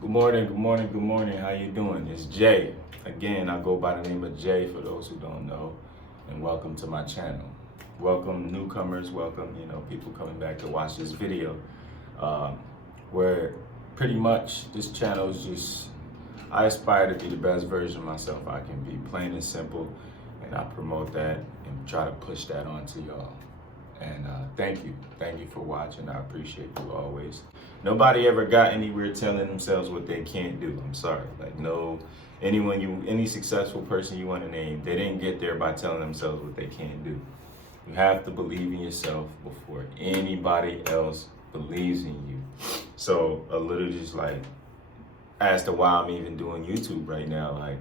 Good morning, good morning, good morning. How you doing? It's Jay. Again, I go by the name of Jay for those who don't know. And welcome to my channel. Welcome newcomers, welcome, people coming back to watch this video. Where pretty much this channel is just, I aspire to be the best version of myself I can be, plain and simple. And I promote that and try to push that onto y'all. And thank you for watching. I appreciate you always. Nobody ever got anywhere telling themselves what they can't do. I'm sorry, any successful person you want to name, they didn't get there by telling themselves what they can't do. You have to believe in yourself before anybody else believes in you. So a little just as to why I'm even doing YouTube right now.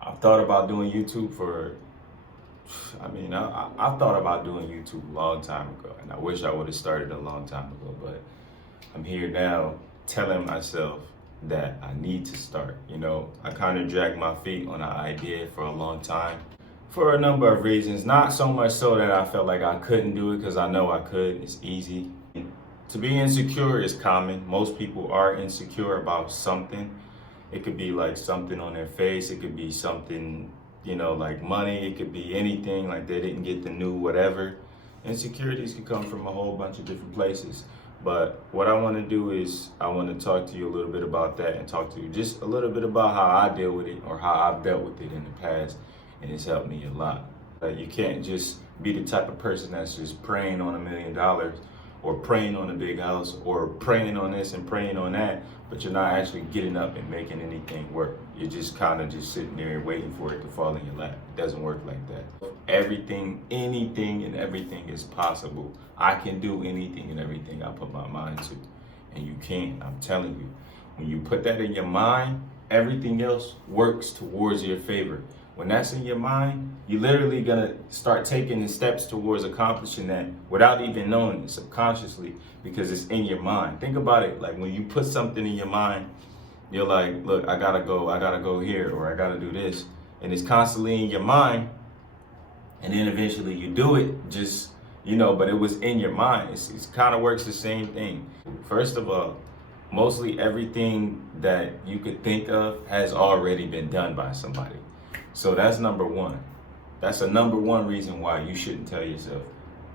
I've thought about doing YouTube I thought about doing YouTube a long time ago, and I wish I would have started a long time ago, but I'm here now telling myself that I need to start. I kind of dragged my feet on an idea for a long time for a number of reasons. Not so much so that I felt like I couldn't do it, because I know I could. It's easy. To be insecure is common. Most people are insecure about something. It could be like something on their face. It could be something, like money. It could be anything, like they didn't get the new whatever. Insecurities can come from a whole bunch of different places. But what I want to do is I want to talk to you a little bit about that, and talk to you just a little bit about how I deal with it, or how I've dealt with it in the past. And it's helped me a lot. You can't just be the type of person that's just praying on $1 million, or praying on a big house, or praying on this and praying on that, but you're not actually getting up and making anything work. You're just kind of just sitting there waiting for it to fall in your lap. It doesn't work like that. Everything, anything and everything is possible. I can do anything and everything I put my mind to. And you can, I'm telling you. When you put that in your mind, everything else works towards your favor. When that's in your mind, you're literally gonna start taking the steps towards accomplishing that without even knowing it, subconsciously, because it's in your mind. Think about it, like when you put something in your mind, you're like, look, I gotta go here, or I gotta do this. And it's constantly in your mind, and then eventually you do it, but it was in your mind. It kind of works the same thing. First of all, mostly everything that you could think of has already been done by somebody. So that's number one. That's a number one reason why you shouldn't tell yourself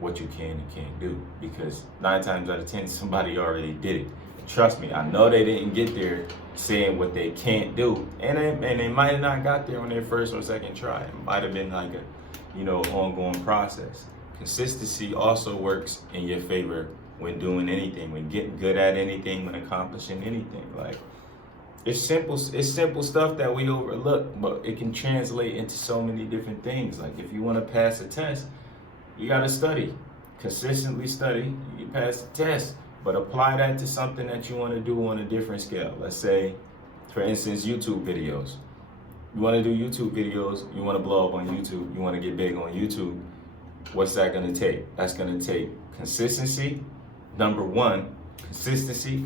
what you can and can't do, because 9 times out of 10, somebody already did it. Trust me, I know they didn't get there saying what they can't do, and they might have not got there on their first or second try. It might have been like a, ongoing process. Consistency also works in your favor when doing anything, when getting good at anything, when accomplishing anything. It's simple stuff that we overlook, but it can translate into so many different things. Like if you want to pass a test, you got to study. Consistently study, you can pass the test, but apply that to something that you want to do on a different scale. Let's say, for instance, YouTube videos. You want to do YouTube videos, you want to blow up on YouTube, you want to get big on YouTube. What's that going to take? That's going to take consistency, number one. Consistency.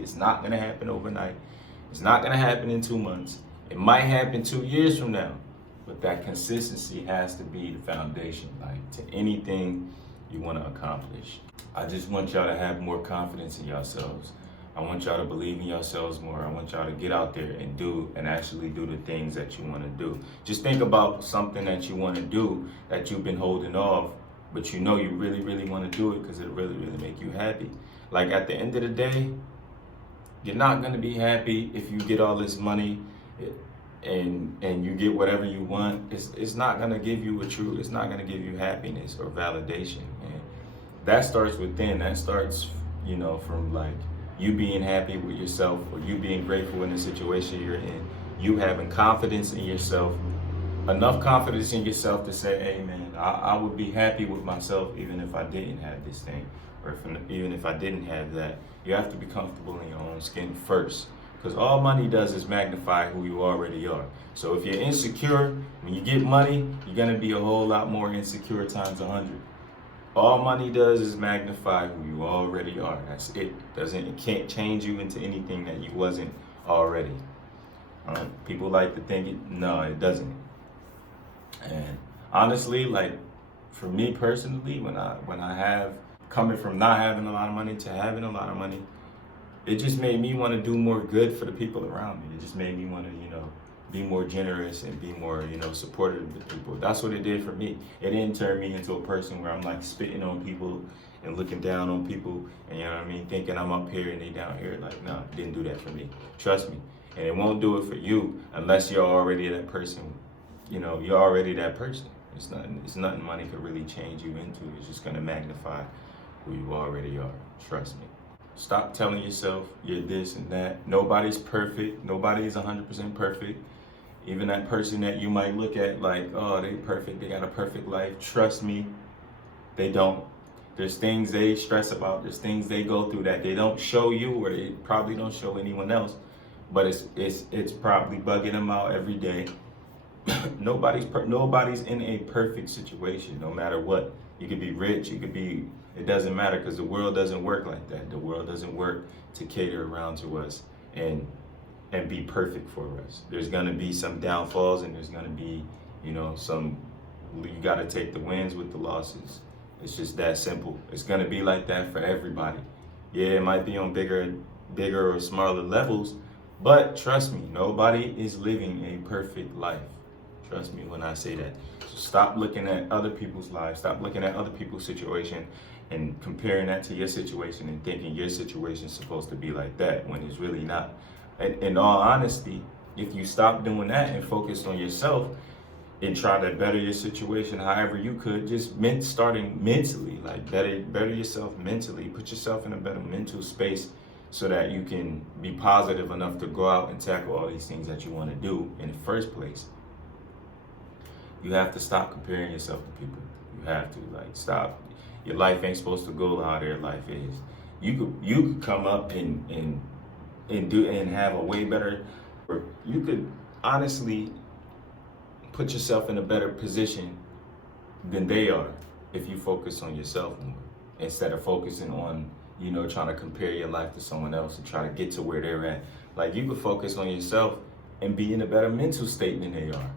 It's not going to happen overnight. It's not going to happen in 2 months. It might happen 2 years from now. But that consistency has to be the foundation, to anything you want to accomplish. I just want y'all to have more confidence in yourselves. I want y'all to believe in yourselves more. I want y'all to get out there and actually do the things that you want to do. Just think about something that you want to do that you've been holding off, but you really, really want to do it because it really, really make you happy. Like at the end of the day, you're not going to be happy if you get all this money and you get whatever you want. It's not going to give you it's not going to give you happiness or validation. And that starts within. That starts, from you being happy with yourself, or you being grateful in the situation you're in, you having confidence in yourself. Enough confidence in yourself to say, hey man, I would be happy with myself even if I didn't have this thing, or even if I didn't have that. You have to be comfortable in your own skin first, because all money does is magnify who you already are. So if you're insecure, when you get money, you're gonna be a whole lot more insecure times 100. All money does is magnify who you already are. That's it. It can't change you into anything that you wasn't already. People like to think it. No, it doesn't. And honestly, for me personally, when I have, coming from not having a lot of money to having a lot of money, it just made me want to do more good for the people around me. It just made me want to, be more generous and be more, supportive of the people. That's what it did for me. It didn't turn me into a person where I'm like spitting on people and looking down on people and, thinking I'm up here and they down here. Like, no, it didn't do that for me. Trust me. And it won't do it for you unless you're already that person. You're already that person. It's nothing money could really change you into. It's just gonna magnify who you already are. Trust me. Stop telling yourself you're this and that. Nobody's perfect. Nobody is 100% perfect. Even that person that you might look at like, oh, they perfect, they got a perfect life. Trust me, they don't. There's things they stress about. There's things they go through that they don't show you, or they probably don't show anyone else. But it's probably bugging them out every day. Nobody's in a perfect situation, no matter what. You could be rich, it doesn't matter, because the world doesn't work like that. The world doesn't work to cater around to us and be perfect for us. There's gonna be some downfalls, and there's gonna be, you gotta take the wins with the losses. It's just that simple. It's gonna be like that for everybody. Yeah, it might be on bigger or smaller levels, but trust me, nobody is living a perfect life. Trust me when I say that. So stop looking at other people's lives. Stop looking at other people's situation and comparing that to your situation and thinking your situation is supposed to be like that when it's really not. And in all honesty, if you stop doing that and focus on yourself and try to better your situation however you could, just starting mentally, like better yourself mentally, put yourself in a better mental space so that you can be positive enough to go out and tackle all these things that you want to do in the first place. You have to stop comparing yourself to people. You have to stop. Your life ain't supposed to go how their life is. You could come up and have a way better, or you could honestly put yourself in a better position than they are if you focus on yourself more instead of focusing on trying to compare your life to someone else and try to get to where they're at. Like, you could focus on yourself and be in a better mental state than they are.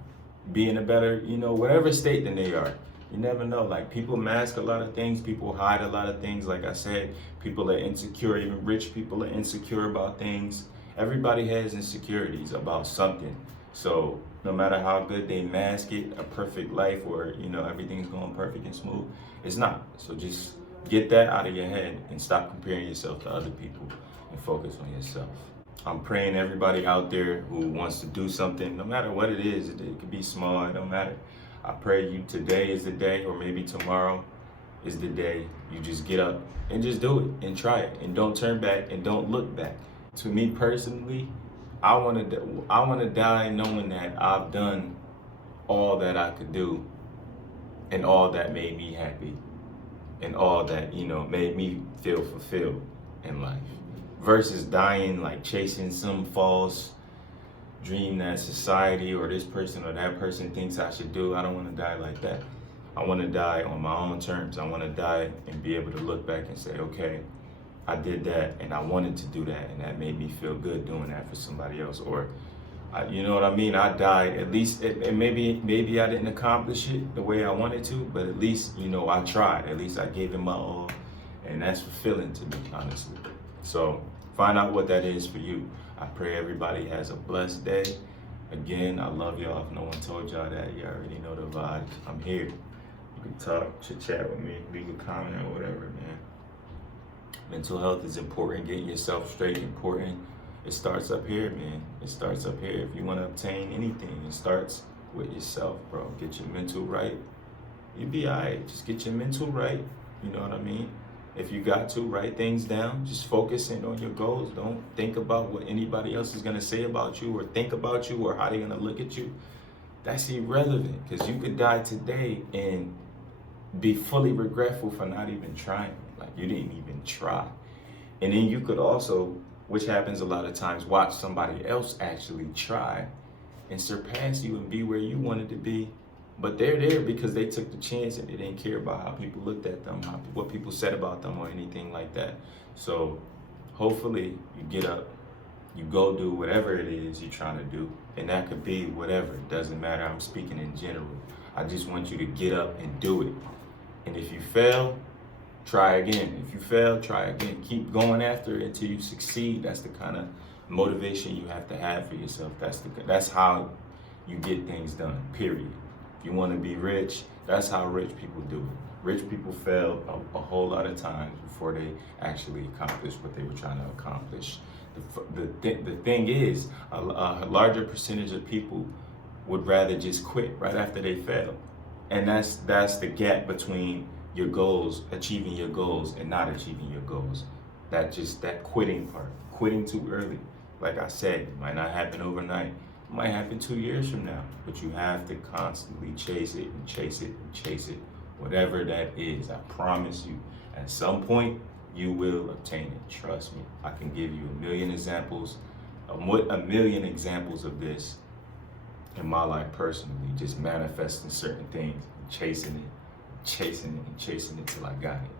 Be in a better, whatever state than they are. You never know. Like, people mask a lot of things. People hide a lot of things. Like I said, people are insecure. Even rich people are insecure about things. Everybody has insecurities about something. So no matter how good they mask it, a perfect life or, everything's going perfect and smooth, it's not. So just get that out of your head and stop comparing yourself to other people and focus on yourself. I'm praying everybody out there who wants to do something, no matter what it is, it could be small, it don't matter. I pray you today is the day, or maybe tomorrow is the day you just get up and just do it and try it and don't turn back and don't look back. To me personally, I want to die knowing that I've done all that I could do and all that made me happy and all that, made me feel fulfilled in life. Versus dying like chasing some false dream that society or this person or that person thinks I should do. I don't want to die like that. I want to die on my own terms. I want to die and be able to look back and say, okay, I did that and I wanted to do that and that made me feel good doing that for somebody else. Or, you know what I mean? I died, at least, and maybe I didn't accomplish it the way I wanted to, but at least, I tried. At least I gave it my all, and that's fulfilling to me, honestly. So find out what that is for you. I pray everybody has a blessed day. Again, I love y'all. If no one told y'all that, you already know the vibes. I'm here. You can talk, chit-chat with me, leave a comment or whatever, man. Mental health is important. Getting yourself straight important. It starts up here, man. It starts up here. If you want to obtain anything, it starts with yourself, bro. Get your mental right. You'll be all right. Just get your mental right. You know what I mean? If you got to, write things down. Just focus in on your goals. Don't think about what anybody else is going to say about you or think about you or how they're going to look at you. That's irrelevant, because you could die today and be fully regretful for not even trying. Like, you didn't even try. And then you could also, which happens a lot of times, watch somebody else actually try and surpass you and be where you wanted to be. But they're there because they took the chance and they didn't care about how people looked at them, what people said about them or anything like that. So hopefully you get up, you go do whatever it is you're trying to do. And that could be whatever, it doesn't matter. I'm speaking in general. I just want you to get up and do it. And if you fail, Try again. If you fail, try again. Keep going after it until you succeed. That's the kind of motivation you have to have for yourself. That's how you get things done, period. If you want to be rich, that's how rich people do it. Rich people fail a whole lot of times before they actually accomplish what they were trying to accomplish. The thing is, a larger percentage of people would rather just quit right after they fail. And that's the gap between your goals, achieving your goals, and not achieving your goals. That quitting part, quitting too early. Like I said, it might not happen overnight. It might happen 2 years from now, but you have to constantly chase it and chase it and chase it. Whatever that is, I promise you, at some point, you will obtain it. Trust me. I can give you a million examples of this in my life personally, just manifesting certain things, chasing it till I got it.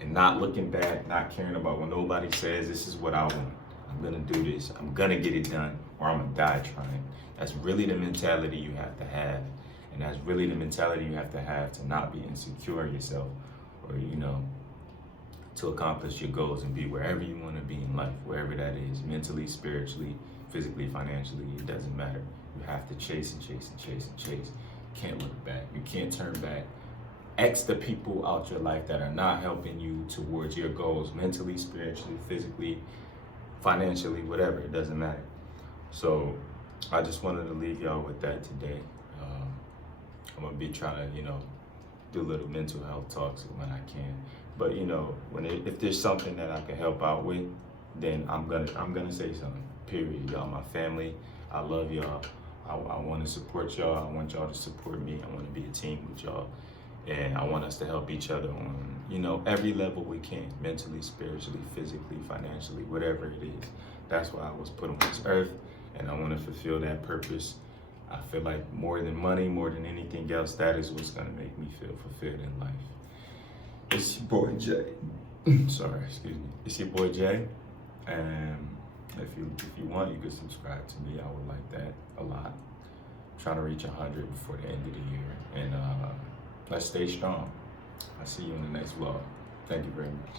And not looking back, not caring about what nobody says, this is what I want. I'm gonna do this, I'm gonna get it done, or I'm gonna die trying. That's really the mentality you have to have. And that's really the mentality you have to not be insecure yourself, or, to accomplish your goals and be wherever you want to be in life, wherever that is, mentally, spiritually, physically, financially, it doesn't matter. You have to chase and chase and chase and chase. You can't look back. You can't turn back. X the people out your life that are not helping you towards your goals, mentally, spiritually, physically, financially, whatever, it doesn't matter. So I just wanted to leave y'all with that today. I'm gonna be trying to, do little mental health talks when I can. But if there's something that I can help out with, then I'm gonna say something. Period. Y'all my family. I love y'all. I want to support y'all. I want y'all to support me. I want to be a team with y'all, and I want us to help each other on every level we can, mentally, spiritually, physically, financially, whatever it is. That's why I was put on this earth, and I want to fulfill that purpose. I feel like more than money, more than anything else, that is what's gonna make me feel fulfilled in life. It's your boy Jay. Sorry, excuse me. It's your boy Jay. And if you want, you can subscribe to me. I would like that a lot. I'm trying to reach 100 before the end of the year. And let's stay strong. I'll see you in the next vlog. Thank you very much.